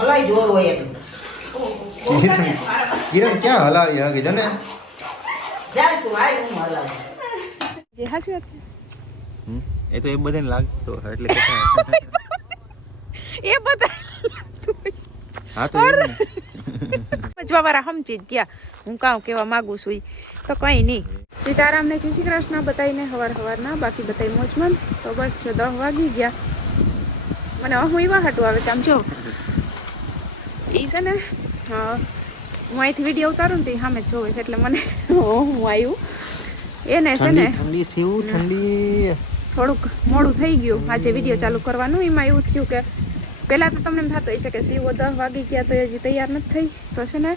હલાય જોર હોય એટલું કિરણ ક્યાં હલાવી હકી જને જાય તું આય હું હલાવું. જે હાચી વાત છે. એ તો એ બધાને લાગતો એટલે એ બધા હા તો એમ ને. વાળા સમજી જ ગયા. હું કાઉ કેવા માંગુ છું. તો કંઈ નહીં. સીતારામને જય શ્રી કૃષ્ણ બતાવીને હવાર હવારના બાકી બતાવી મોજમન તો બસ જો દસ વાગી ગયા. મને હું એવા હાટું આવે છે આમ જો. એ છે ને હા, હું અહીંથી વીડિયો ઉતારું ને તે સામે જોવે છે એટલે મને હું આવ્યું એને છે ને ઠંડી થોડુંક મોડું થઈ ગયું. આજે વીડિયો ચાલુ કરવાનું એમાં એવું થયું કે પહેલાં તો તમને એમ થતું હશે કે સીવો દસ વાગી ગયા તો હજી તૈયાર નથી થઈ. તો છે ને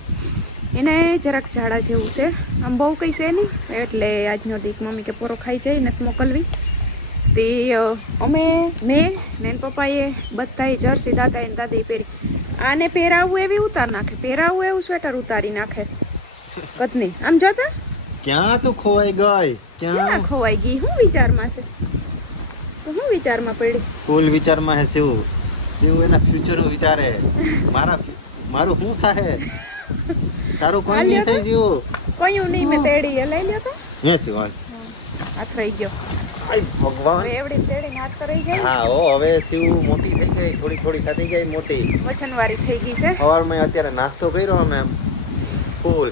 એને જરાક ઝાડા જેવું છે. આમ બહુ કંઈ છે નહીં એટલે આજનો દીક મમ્મી કે પોરો ખાઈ જાય નથી મોકલવી. તે અમે મેં ને પપ્પાએ બધાએ જર્સી દાદા એને દાદી પહેરી. આને પહેરાવું એવી ઉતાર નાખે પહેરાવું એવું સ્વેટર ઉતારી નાખે. કતની આમ જોતા? ક્યાં તું ખોવાઈ ગઈ? ક્યાં? ખોવાઈ ગઈ? હું વિચારમાં છે? તો શું વિચારમાં પડી? કુલ વિચારમાં હે શિવ. શિવ એના ફ્યુચરનું વિચારે. મારા મારું શું થાય તારું કોઈ નહીં થઈ જીવું કયું નહીં? મેં તેડી એ લઈ લ્યો તો. હે શિવ. હાથ રહી ગયો. આય ભગવાન. એવડી તેડી હાથ તો જાય? હા ઓ હવે શિવ મોટી થઈ ગઈ થોડી થોડી થતી ગઈ મોટી. વચનવારી થઈ ગઈ છે? સવારમાં અત્યારે નાસ્તો કર્યો અમે ફૂલ.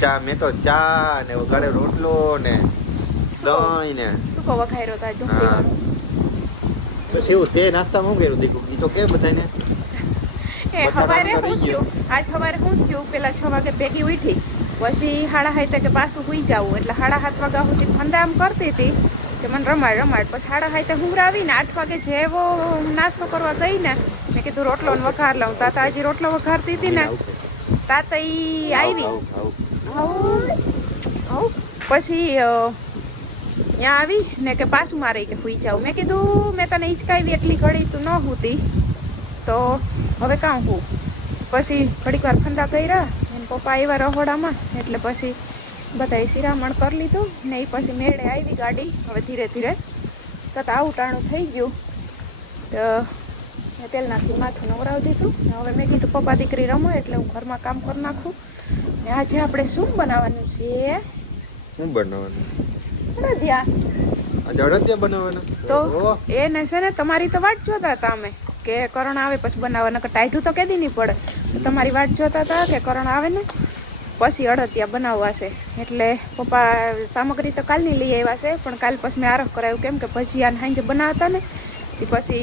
ચા મેં તો ચા ને ઘરે રોટલો ને દહીં ને. શું વખાયરો તા હા. તો શિવ તે નાસ્તામાં હું કર્યું? દીકુ ઈ તો કે બધાને? એ હવારે શું થયું. આજ હવારે હું થયું? પેલા છ વાગે ભેગી ઉઠી. પછી હાડા હાથે કે પાછું હુઈ જાવું. એટલે હાડા હાથ વાગ્યા સુધી ફંદા આમ કરતી હતી કે મને રમાડ રમાડ. પછી હાડા હાથે હુંરાવીને આઠ વાગે જેવો નાસ્તો કરવા ગઈ ને મેં કીધું રોટલો વઘાર લઉં. તાતા હજી રોટલો વઘારતી હતી ને તાતા ઈ આવી હઉ પછી ત્યાં આવી ને કે પાછું મારે કે હુઈ જાઉં મેં કીધું મેં તને હિંચકાવી એટલી ઘડી તું ન હુતી. તો હવે કાં હું? પછી ઘડીક વાર ફંદા કર્યા. પપ્પા આવ્યા રહોડામાં એટલે પછી બધાએ શિરામણ કરી લીધું ને એ પછી મેળે આવી ગાડી. હવે ધીરે ધીરે કરતાં આવું થઈ ગયું. તો મેં તેલ નાખી માથું નવરાવી દીધું. ને હવે મેં કીધું પપ્પા દીકરી રમો એટલે હું ઘરમાં કામ કરી નાખું. ને આજે આપણે શું બનાવવાનું છે? શું બનાવવાનું? અડદિયા. અડદિયા બનાવવાના? તો. એને છે ને તમારી તો વાટ જોતા હતા અમે. કે કરણ આવે પછી બનાવવા નકર ટાઈઠું તો કેદી નહીં પડે. તમારી વાટ જોતા હતા કે કરણ આવે ને પછી અડતિયા બનાવવા છે. એટલે પપ્પા સામગ્રી તો કાલની લઈ આવ્યા છે પણ કાલ પછી મેં આરખ કરાવ્યું કેમ કે ભજીયા ને હાંજે બનાવતા ને એ પછી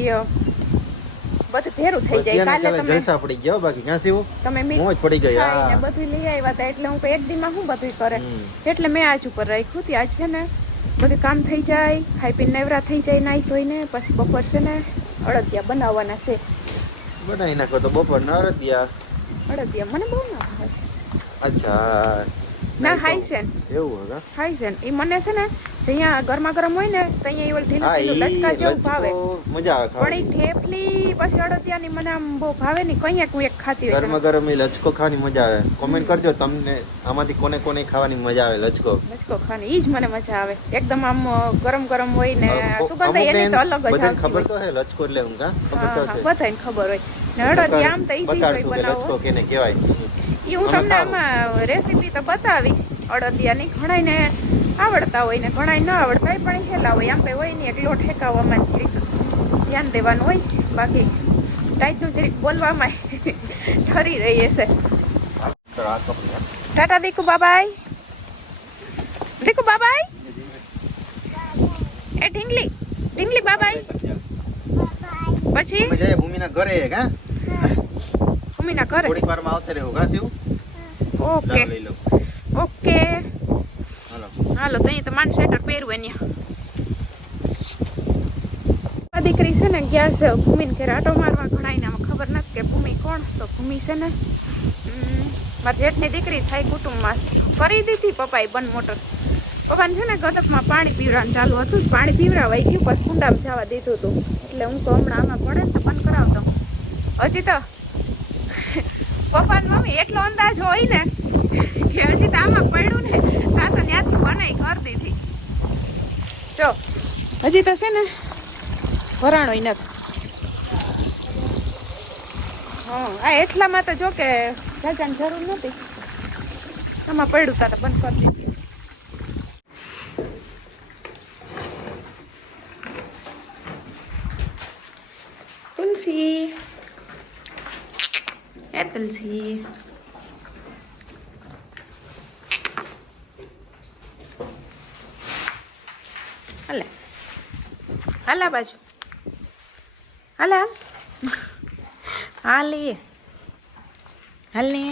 બધું ભેરું થઈ જાય. કાલે તમે જલસા પડી ગયા બાકી શિવ તમે મોજ પડી ગઈ હા. બધું લઈ આવ્યા હતા એટલે હું એક દીમાં શું બધું કરે? એટલે મેં આજ ઉપર રાખ્યું ત્યાં છે ને બધું કામ થઈ જાય ખાઈ પીને નવરા થઈ જાય નાઈ ધોઈને પછી બપોર છે ને અડદિયા બનાવવાના છે. બનાવી નાખો તો બપોર ના અડદિયા? અડદિયા મને બહુ ના ભાવે. અચ્છા. ના હાઈ છે. એવું હે હાઈ છે ને. મને છે ને જ્યાં ગરમા ગરમ હોય ને તો અહીંયા એવું ઢીલું ઢીલું લચકા જેવું ભાવે. મજા આવે પણ એ ઠેપલી પછી અડદિયાની મને આમ બહુ ભાવે નહીં કંઈક હું એક ખાતી હોય ગરમા ગરમ એ લચકો ખાવાની મજા આવે. કોમેન્ટ કરજો તમને આમાંથી કોને કોને ખાવાની મજા આવે લચકો. લચકો ખાવાની ઈ જ મને મજા આવે. એકદમ આમ ગરમ ગરમ હોય ને સુગંધ એની તો અલગ જ આવતી ખબર તો હે લચકો એટલે ઊંઘા ખબર તો છે બધાને ખબર હોય. ને અડદિયા આમ તો ઈઝી હોય બનાવો. લચકો કેને કહેવાય હું તમને આમાં રેસીપી તો બતાવી. અડદિયાની ઘણાયને આવડતા હોય ને ઘણાય ન આવડતા હોય પણ હેલા હોય. આમ પે હોય નહીં એક લોટ હેકાવવામાં જ જરીક ધ્યાન દેવાનું હોય. બાકી ટાઈટનું જરીક બોલવામાં ઠરી રહી હશે. તો આ કપને ટાટા દીકુ બાબાઈ. દીકુ બાબાઈ. એ ઢીંગલી ઢીંગલી બાબાઈ. પછી? ભૂમિના ઘરે હા? મમ્મીના ઘરે? થોડીક વારમાં આવતે રહેવું ઘાસ શિવ ઓકે. ઓકે. હાલો. હાલો તો અહીં તો માન સ્વેટર પહેરવું આ દીકરી છે ને ગયા છે ભૂમિને ઘરે આટો મારવા. ઘણા એને ખબર નથી કે ભૂમિ કોણ તો ભૂમિ છે ને મારી જેઠની દીકરી થાય કુટુંબમાં. કરી દીધી પપ્પાએ બંધ મોટર. પપ્પાને છે ને ગદકમાં પાણી પીવડાવવાનું ચાલુ હતું પાણી પીવડાવાઈ ગયું પછી કુંડામાં જવા દીધું હતું. એટલે હું તો હમણાં આમાં પડે ને તો બંધ કરાવતો. હજી તો પપ્પાને મમ્મી એટલો અંદાજ હોય ને કે હજી તો આમાં પડ્યું ને, તા તો ત્યાંથી બનાવી કરી દીધી. જો, હજી તો છે ને ભરાણો નથી. હા, આ એટલામાં તો જો કે જાજાની જરૂર નથી આમાં પડ્યું તા તો બંધ કરી દીધી. એ તુલસી હાલે હાલા બાજુ હાલા હાલે હાલ ને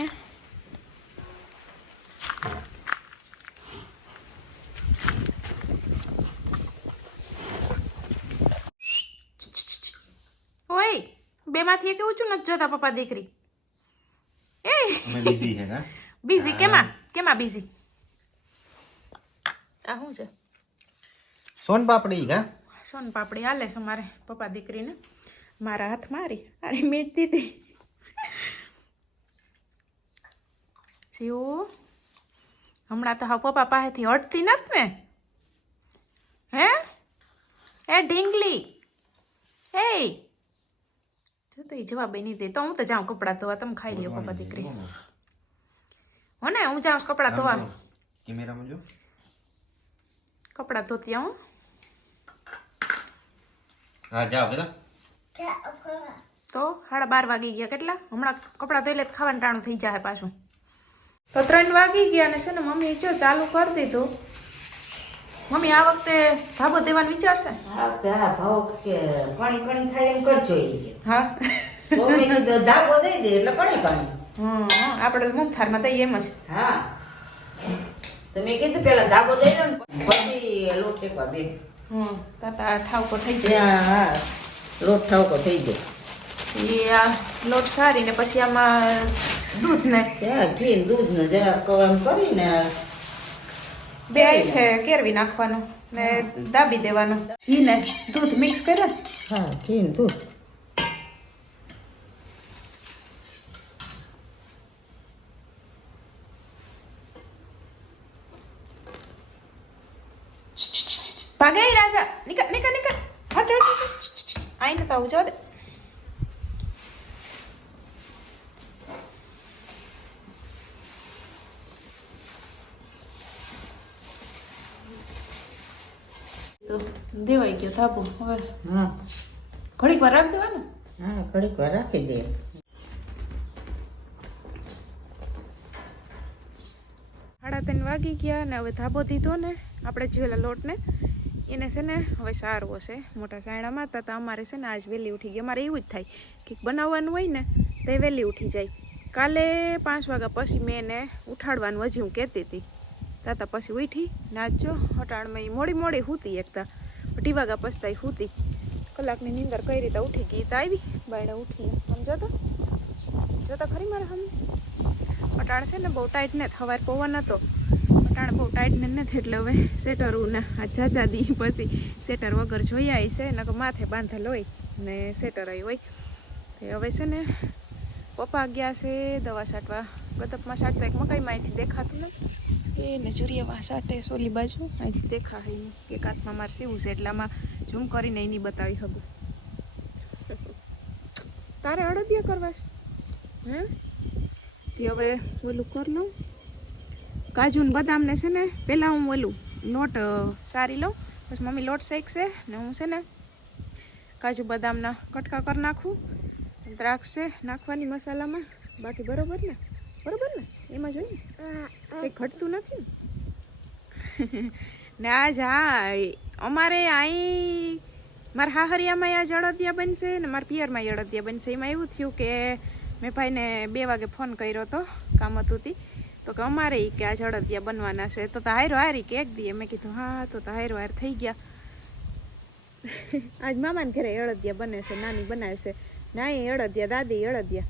ઓય બે માંથી એક ઊંચું નથી જોતા પપ્પા દીકરી એ અમે બિઝી છે કા બિઝી કેમાં કેમાં બિઝી આ શું છે સોન પાપડી કા સોન પાપડી હાલે છે મારે પપ્પા દીકરીને મારા હાથ મારી અરે મેં જ દીધી શિવ હમણાં તો હા પપ્પા પાસેથી હટતી નથી ને હે એ ઢીંગલી હે જો તો એ જવાબ નહીં દે. તો હું તો જાઉં કપડાં ધોવા તમે ખાઈ લ્યો પપ્પા દીકરી. હો ને હું જાઉં છું કપડાં ધોવા. કેમેરામાં જો. કપડાં ધોતી આવું. હા જાઓ બેટા તો સાડા બાર વાગી ગયા કેટલા? હમણાં કપડાં ધોઈ લે ખાવાનું ટાણું થઈ જાય પાછું. તો ત્રણ વાગી ગયા ને છે ને મમ્મી જો ચાલુ કરી દીધું. મમ્મી આ વખતે ધાબો દેવાનું વિચારશે? આ તે હા ભાવ કે કણી કણી થાય એમ કરજો એ કે. હા. ધાબો દઈ દે એટલે કણી કણી હમ આપણે મુમથારમાં દઈએ એમ જ. હા. તો મેં કીધું પેલા ધાબો દઈ દો ને પછી લોટ ટેકવા બે હમ તાતા ઠાવકો થઈ જાય. હા હા. લોટ ઠાવકો થઈ જાય. એ આ લોટ સારી ને પછી આમાં દૂધ ને ત્યાં ઘી દૂધનો દૂધ ને જરાક એમ કરીને બે આઈથે કેરવી નાખવાનું ને દાબી દેવાનું. ઘી ને દૂધ મિક્સ કરે? હા ઘી ને દૂધ. ભાગે રાજા. નીકળ નીકળ નીકળ. હટ હટ આઈને તો આવજો દે તો દેવાઈ ગયો થાપો હવે હા. ઘડીક વાર રાખી દેવાનું. હા ઘડીક વાર રાખી દે. સાડા ત્રણ વાગી ગયા ને હવે ધાબો દીધો ને. આપણે જોયેલા લોટને એને છે ને હવે સારું હશે મોટા સાયણામાં હતા તો અમારે છે ને આજ વહેલી ઉઠી ગઈ. અમારે એવું જ થાય કે બનાવવાનું હોય ને તો એ વહેલી ઉઠી જાય. કાલે પાંચ વાગ્યા પછી મેં એને ઉઠાડવાનું હજી હું કહેતી હતી. તાતા પછી ઉઠી નાચજો હટાણમાં એ મોડી મોડી હૂતી એકતા. અઢી વાગા પસ્તાઈ હૂતી. કલાકની નીંદર કઈ રીતે ઉઠી ગઈ તો આવી બાયણે ઉઠી. સમજો તો જોતા ખરી મારે હમ? અટાણ છે ને બહુ ટાઈટ ને સવારે પવન હતો. અટાણ બહુ ટાઈટ ને નથી એટલે હવે સેટરું ને આ ચાચા દી પછી સેટર વગર જોઈ આવી છે, નકર માથે બાંધેલ હોય ને સેટર આવી હોય. તે હવે છે ને પપ્પા ગયા છે દવા છાંટવા. ગતપમાં છાંટતા એક મકાઈમાં અહીંથી દેખાતું નથી. એ ને છાંટે સોલી બાજુ. અહીંથી દેખા હે એક હાથમાં મારે સીવું છે એટલામાં ઝૂમ કરીને એની બતાવી શકું. તારે અડદિયા કરવા છે? હે? તે હવે ઓલું કરી લઉં. કાજુ ને બદામને છે ને પહેલાં હું ઓલું લોટ સારી લઉં. પછી મમ્મી લોટ શેકશે ને હું છે ને કાજુ બદામના કટકા કરી નાખું. દ્રાક્ષ છે નાખવાની મસાલામાં. બાકી બરોબર ને? બરોબર ને? એમાં જોઈએ કંઈ ઘટતું નથી? ને ને હા અમારે અહીં મારા હાહરિયામાં આ જળદિયા બનશે ને મારા પિયરમાં જળદિયા બનશે. એમાં એવું થયું કે મેં ભાઈને બે વાગે ફોન કર્યો હતો કામ હતું તી તો કે અમારે એ કે આ જળદિયા બનવાના છે. તો તો હાયરો હારી કે એક દીએ મેં કીધું હા તો હાયરો હાર થઈ ગયા. આજ મામાને ઘરે અળદિયા બને છે નાની બનાવે છે. એ અળદિયા દાદી અળદિયા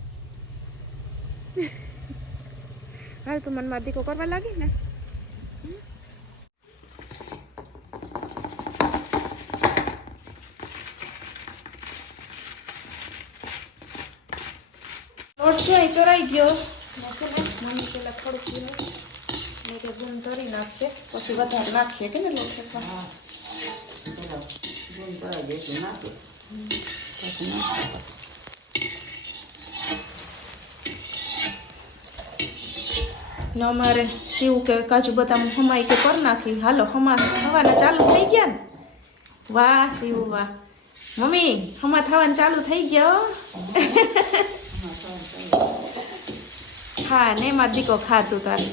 હાલ તું મને મારા દીકો કરવા લાગી ને. લોટ છે એ ચોરાઈ ગયો. ને છે ને મમ્મી પેલા થોડુંક પીને ને કે ગુણ કરી નાખીએ પછી વધારે નાખીએ કે ને લોટ એકવાર. હા. પેલા ગુણ કરાવી દઈશું નાખો. પછી નાખો. ને અમારે શિવ કે કાજુ બદામ હમાય કે કરી નાખી. હાલો હમા થવાના ચાલુ થઈ ગયા ને? વાહ, શિવ, વાહ. મમ્મી હમા થવાનું ચાલુ થઈ ગયા હા. ને એમાં દીકો ખાતું તારે.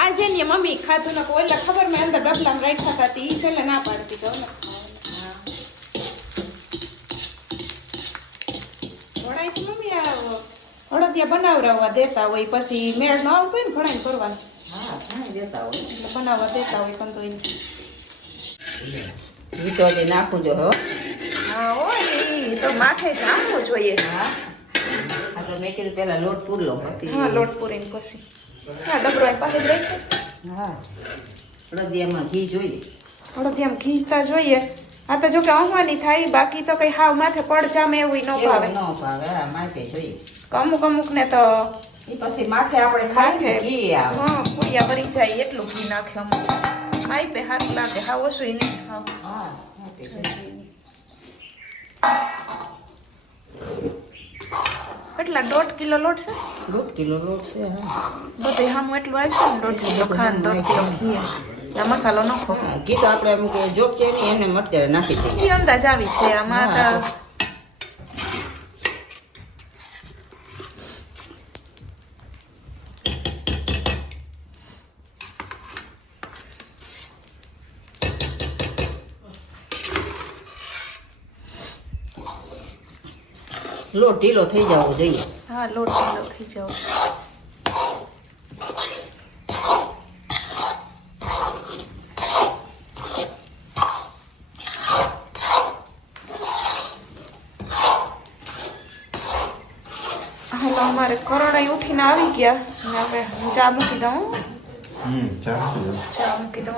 આજે ને મમ્મી ખાતું ને ઓલા ખબર મેં અંદર ડબલામાં રાખ્યા હતા એ છેલ્લે ના પાડતી વડાઈ તો મમ્મી આ અડદિયા બનાવરાવવા દેતા હોય પછી મેળ ન આવતો હોય ને ઘણા કરવાનું હા ઘણા દેતા હોય. એટલે બનાવવા દેતા હોય કંતો એને ઈ જે હજી નાખું જો હો. હા હોય તો માથે જામવું જોઈએ. હા. આ તો મેં કીધું પેલા લોટ પૂરલો પછી. હા લોટ પૂરીને પછી. હા ડબરો એ પાસે જ રાખ્યો હા. અડદિયામાં ઘી જોઈએ. અડદિયામાં ખીચતા જોઈએ. આ તો જો કે અહવાની થાય બાકી તો કઈ હાવ માથે પડ જામે એવું ન ભાવે. ન ભાવે માથે જોઈએ. અમુક અમુક ને તો પછી માથે આપણે ખાઈએ. ને ઘી આવે. હા પૂરિયા ભરી જાય એટલું ઘી નાખે અમુક. આઈ હાથ લાગે. હા ઓછું નહીં. હા. હા. કેટલા દોઢ કિલો લોટ છે? દોઢ કિલો લોટ છે હા. બધું હામું એટલું આવશે ને દોઢ કિલો ખાંડ દોઢ કિલો ઘી. આ મસાલો નાખો. હા ઘી તો આપણે એમ કે જોખીએ નહીં એમને મટકે નાખી દઈએ. અંદાજ આવી છે. આમાં લોટ ઢીલો થઈ જવો જોઈએ. હા લોટ ઢીલો થઈ જાવ હાલો અમારે કરોડાઈ ઉઠીને આવી ગયા. અને હવે હું ચા મૂકી દઉં ચા મૂકી દઉં. ચા મૂકી દઉં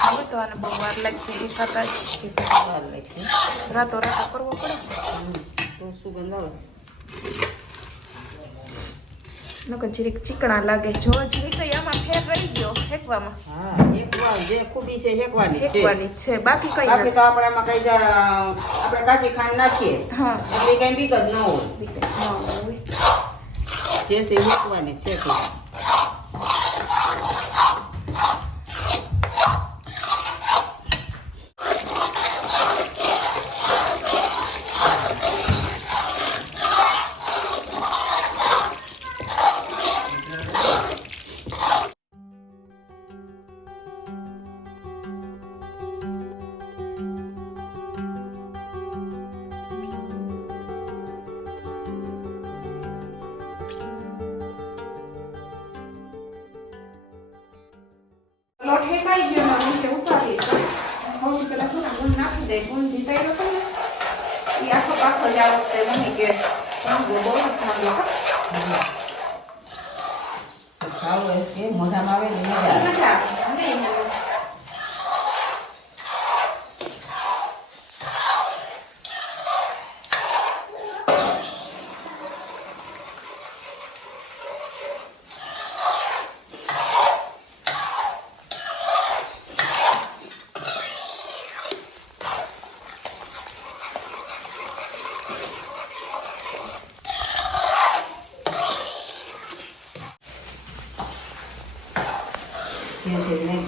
હાલો હવે બહુ વાર લાગશે એ ખાતા જ વાર લાગશે રાતો રાતો કરવો પડે તો સુગંધ આવે નકર જીરીક ચીકણા લાગે જો જીરીક આમાં ફેર રહી ગયો ફેંકવામાં. હા જે ખૂબી છે હેકવાની છે. છે બાકી કઈ બાકી તો આપણે આમાં કઈ જા- આપણે કાચી ખાંડ નાખીએ. હા. એટલે કઈ બીક જ ન હોય. જે છે હેકવાની છે. લોટ હેકાઈ ગયો ને નીચે ઉતારી સૌથી પહેલા શું ગુંદ નાખી દે ગુણ જીતાઈ ગયો ને એ આખો પાખો જ આ વખતે મમ્મી કે ભાંગો બહુ જ ખાવ મોઢામાં આવે ને મજા આવે મજા આવે નહીં કે છે નહીં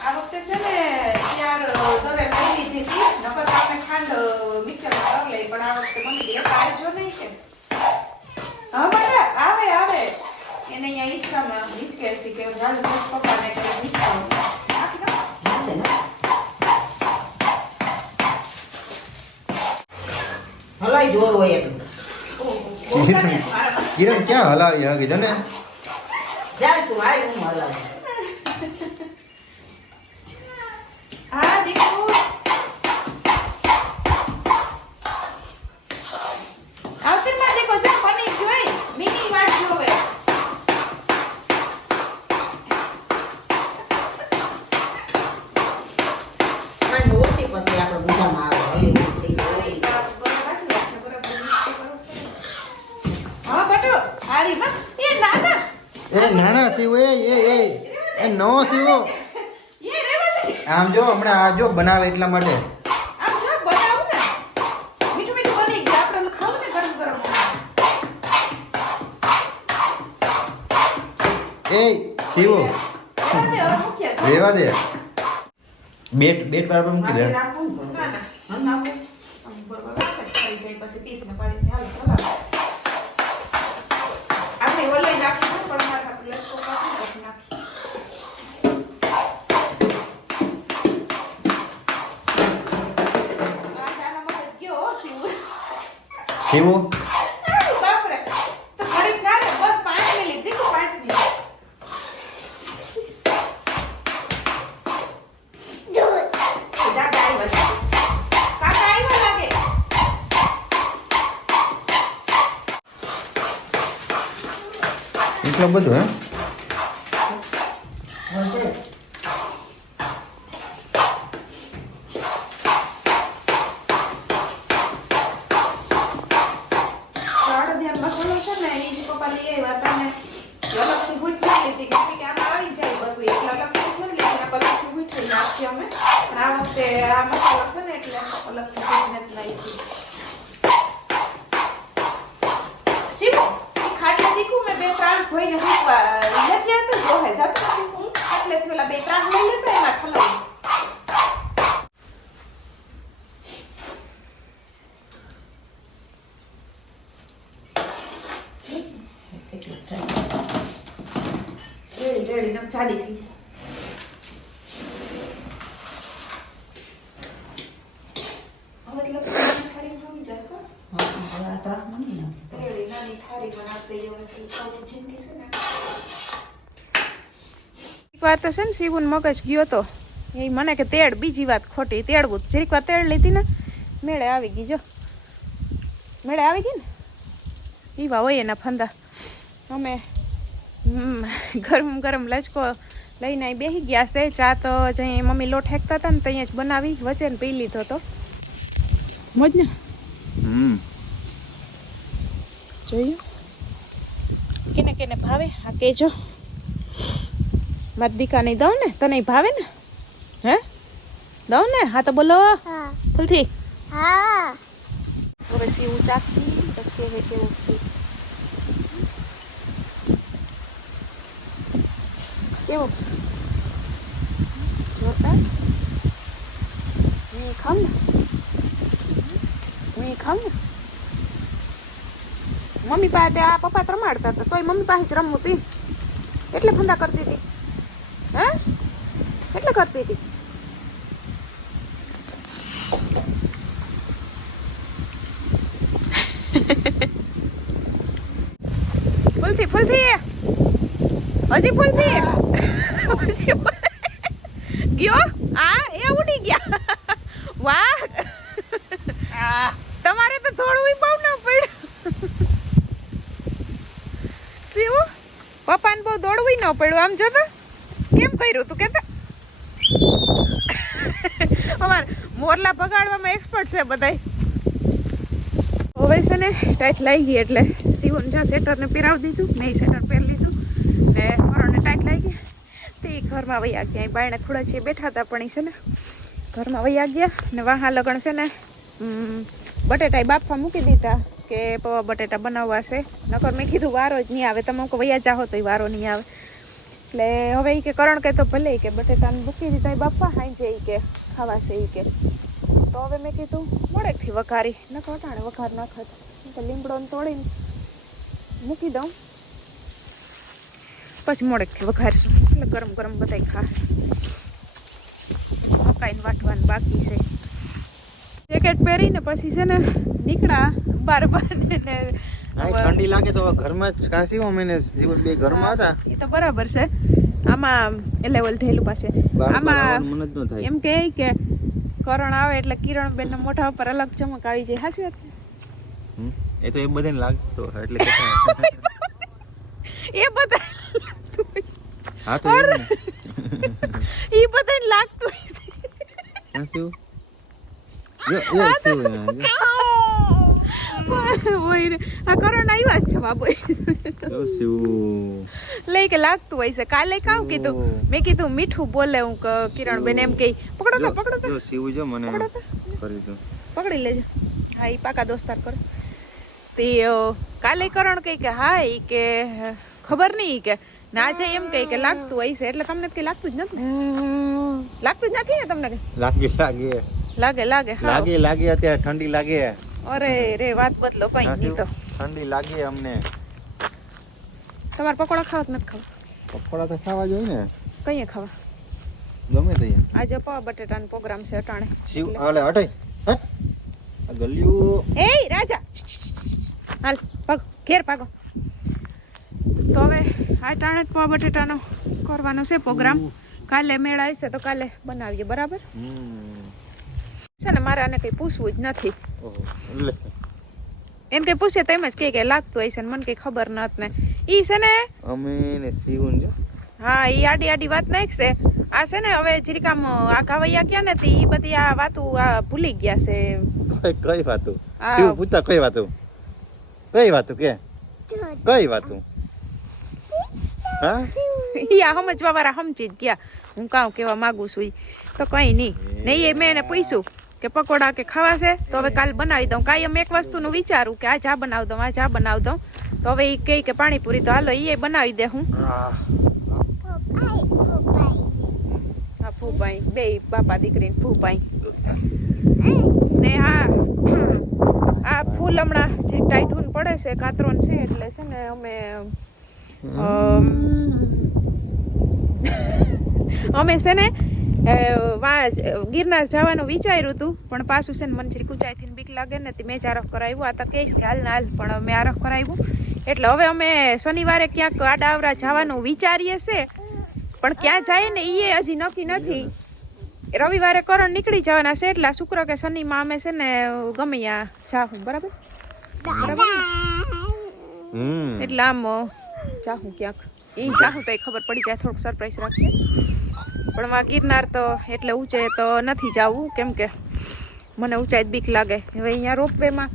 આ વખતે છે ને ત્યાર દરે લઈ લીધી હતી નકર તો આપણે ખાંડ મિક્સરમાં કરી લઈ પણ આ વખતે મમ્મી કે એક આવજો નહીં કે હા બેટા આવે આવે એને ઈસકામાં હિંચકે હતી કે જાલ બસ પપ્પાને કે હિંચકામાં નાખી દો. નાખે ને. હલાય જોર હોય એમ કરે. કિરણ ક્યાં હલાવી હગી જો ને જાય તું આય હું હલાવું હા દીકુ આવતીમાં દીકો જા બની જોઈ મિની વાટ જોવે ખાંડ ઓછી ના શિવ એ એ એ એ. નો એ રેવા દે આમ જો, હમણાં આ જો બનાવે એટલા માટે. ને ને એ શિવો રેવા દે. બેટ બેટ બરાબર મૂકી દે. ના ના. પછી પીસને પાડીને હાલો લાગે. એટલું બધું હે હશે. તો અડદિયાનો મસાલો છે ને એ જ પપ્પા લઈ આવ્યા હતા ને અલગથી ગૂંથી લીધી કેમ કે આમાં આવી જાય બધું એટલે અલગથી નથી લીધી ને અલગથી ગૂંથી નાખી અમે પણ આ વખતે આ મસાલો છે ને એટલે અલગથી ગૂંથીને જ લાવી શીખો ઈ ખાટલે દીકું મેં બે ત્રણ ધોઈને મૂકવા લેતી હતી જોહે જતો નથી હું ખાટલેથી ઓલા બે ત્રણ લઈ લેતા એમાં ઠલાવી એટલું જ થાય. રેડી રેડી નમ જાડી થઈ જાય હવે એટલે નાની થાળીમાં આવી જાય હો. હા, હવે આ ત્રાસમાં નહીં નાખવું. રેડી નાની થાળીમાં નાખી દઈએ હવે તો સૌથી જિંદગી છે ને એક વાર તો છે ને શિવન મગજ ગયો તો. એ મને કે તેડ બીજી વાત ખોટી તેડવું. જ. જરીક વાર તેડ લીધી ને મેળે આવી ગઈ જો. મેળે આવી ગઈ ને? એવા હોય એના ફંદા. અમે ગરમ ગરમ લચકો લઈને અહીં બેસી ગયા છે. ચા તો જઈ મમ્મી લોટ હેકતા હતા ને ત્યાં જ બનાવી વચ્ચે ને પી લીધો તો. મોજ ને? જોયું કેને કેને ભાવે? હા કેજો. મારી દીકાને દઉં ને? તને ભાવે ને? હે? દઉં ને? હા તો બોલો. ફૂલથી હવે સીવું ચાકતી બસ કે કેવું છે. કેવું છે? જોતા? મી ખામ ને? મી ખામ ને? મમ્મી પાસે આ પપ્પા રમાડતા હતા તોય મમ્મી પાસે જ રમવું તી. એટલે ફંદા કરતી હતી. હે? એટલે કરતી હતી? ફૂલથી ફૂલથી. હજી ફૂલથી? હજી ગયો? આ એ ઉડી ગયા. વાહ. તમારે તો થોડું બહુ ના પડ્યું. શિવ પપ્પાને બહુ દોડવું ન પડ્યું. આમ જોતા? કર્યું તું કેતા? અમાર મોરલા ભગાડવામાં એક્સપર્ટ છે બધાય. હવે છે ને ટાઈટ લાગી ગઈ એટલે શિવન જ્યાં સેટરને પહેરાવી દીધું, મેં સેટર પહેરી લીધું ને કરણને ટાઈટ લાગી. તે ઘરમાં વહી ગયા. અહીં બાયણે ખુડા છીએ બેઠા હતા પણ એ છે ને ઘરમાં વૈયા ગયા ને વાહા લગણ છે ને બટેટા બાફવા મૂકી દીધા કે પૌવા બટેટા બનાવવા છે. નકર મેં કીધું વારો જ નહીં આવે. તમે વૈયા ચાહો તો વારો નહીં આવે. એટલે હવે એ કે કરણ કે તો ભલે કે બટેટાને મૂકી દીધા બાપા હાઈ એ કે ખાવા છે ઈ કે. તો હવે મેં કીધું મોડેકથી વઘારી ન કટાણે વઘાર નાખત તો લીમડો તોડીને મૂકી દઉં. પછી મોડેકથી વઘારશું. એટલે ગરમ ગરમ બધાય ખાય. મકાઈને વાટવાનું બાકી છે. જેકેટ પહેરીને પછી છે ને નીકળ્યા બાર બાર ને આ ઠંડી લાગે તો ઘરમાં જ કાશી મેને જીવન બે ઘરમાં હતા. એ તો બરાબર છે. આમાં લેવલ થયેલું પાસે આમાં એમ કે કે કરણ આવે એટલે કિરણ બેન મોઢા ઉપર અલગ ચમક આવી જાય. સાચી વાત હમ? એ તો એ બધાને લાગતો એટલે. છે એ બધા હા તો. એ બધાને લાગતું હોય છે. હોય આ કરણ આવ્યા જ છે બાબુ લઈ કે લાગતું હોય છે. કાલે કાવ કીધું. મેં કીધું મીઠું બોલે હું કિરણ બેન એમ કે. પકડો તો પકડો તો. જો જો મને પકડો તો. કરી દો. પકડી લેજો. હા એ પાકા દોસ્તાર કરો. તે કાલે કરણ કહે કે હા કે ખબર નહીં કે. ના આજે એમ કહે કે લાગતું હોય છે. એટલે તમને કઈ લાગતું જ નથી લાગતું જ નથી ને તમને લાગે લાગે. લાગે લાગે લાગે અત્યારે ઠંડી લાગે. અરે રે વાત બદલો કઈ નહીં તો. ઠંડી લાગે અમને. તમારે પકોડા ખાવા નથી ખાવા? પકોડા તો ખાવા જોઈએ ને. કઈએ ખાવા? ગમે તે. આજે પાવા બટેટાનો પ્રોગ્રામ છે અટાણે. શિવ આલે હટે હટ. ગલ્યું એ રાજા! હાલ પગ ઘેર પાગો તો હવે આ ટાણે પવા બટેટા બટેટાનો કરવાનો છે પ્રોગ્રામ. કાલે મેળા આવશે તો કાલે બનાવીએ બરાબર? હમ. છે ને મારે આને કંઈ પૂછવું જ નથી. એને કંઈ પૂછે તેમ જ કે લાગતું હશે ને મને કંઈ ખબર નત ને. ઈ છે ને અમે ને સીવું જો. હા ઈ આડી આડી વાત નાખશે. આ છે ને હવે જીરીકામ આ ઘાવૈયા ગયા ને તે ઈ બધી આ વાતું આ ભૂલી ગયા છે. કઈ કઈ વાતું? આ- શિવ પૂછતા કઈ વાતું? કઈ વાતું કે? કઈ વાતું? હા? ઈ આ સમજવા વાળા સમજી જ ગયા. હું કાઉ કેવા માંગુ છું તો કઈ નહીં. નહીં એ મેં એને પૂછ્યું કે પકોડા કે ખાવા છે તો હવે કાલ બનાવી દઉં. કાયમ એક વસ્તુનું વિચારું કે આ ચા બનાવી દઉં આ ચા બનાવી દઉં. તો હવે એ કહે કે પાણીપુરી તો હાલો એ બનાવી દે હું. હા ફૂપાઈ બે બાપા દીકરીને ફૂપાઈ ને હા આ ફૂલ હમણાં જે ટાઈટૂન પડે છે કાતરોન છે એટલે છે ને અમે અમે છે ને ગિરનાર જવાનું વિચાર્યું હતું પણ પાછું છે ને મને જરીક ઊંચાઈથી બીક લાગે ને તે મેં જ આરખ કરાવ્યું. આ તો કહીશ કે હાલ ને હાલ પણ મેં આરખ કરાવ્યું. એટલે હવે અમે શનિવારે ક્યાંક આડાવરા જવાનું વિચારીએ છે પણ ક્યાં જાય ને એ હજી નક્કી નથી. રવિવારે કરણ નીકળી જવાના છે એટલે શુક્ર કે શનિમાં અમે છે ને ગમે ત્યાં જાહું બરાબર? બરાબર એટલે આમ જાહું ક્યાંક. એ જાહું તો ખબર પડી જાય થોડુંક સરપ્રાઈઝ રાખીએ. પણ માં ગિરનાર તો એટલે ઊંચે તો નથી જવું કેમ કે મને ઊંચાઈ બીક લાગે. હવે અહીંયા રોપવેમાં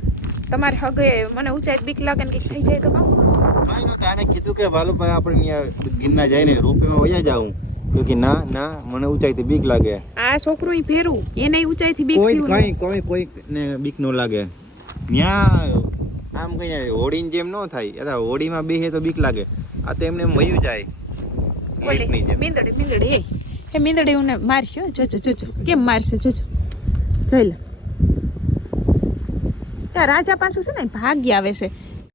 તમારે હગે મને ઊંચાઈ બીક લાગે ને કંઈક થઈ જાય તો કઈ નહોતું આને કીધું કે વાલુભાઈ આપણે અહીંયા ગિરનાર જઈને રોપવેમાં વયા જાઉં. તો કે ના ના મને ઊંચાઈથી બીક લાગે. આ છોકરું ભેરું એને ઊંચાઈથી બીક કોઈ શું કોઈ કોઈ ને બીક ન લાગે. ન્યા આમ કઈ હોડીની જેમ ન થાય. અરે હોડીમાં બેસે તો બીક લાગે. આ તો એમને મયું જાય. બિંદડી મીંદડી એ મીંદડી ઉને મારશે. જોજો જોજો. કેમ મારશે, જોજો. જોઈ લે. રાજા પાછું છે ને, ભાગ્ય આવે છે.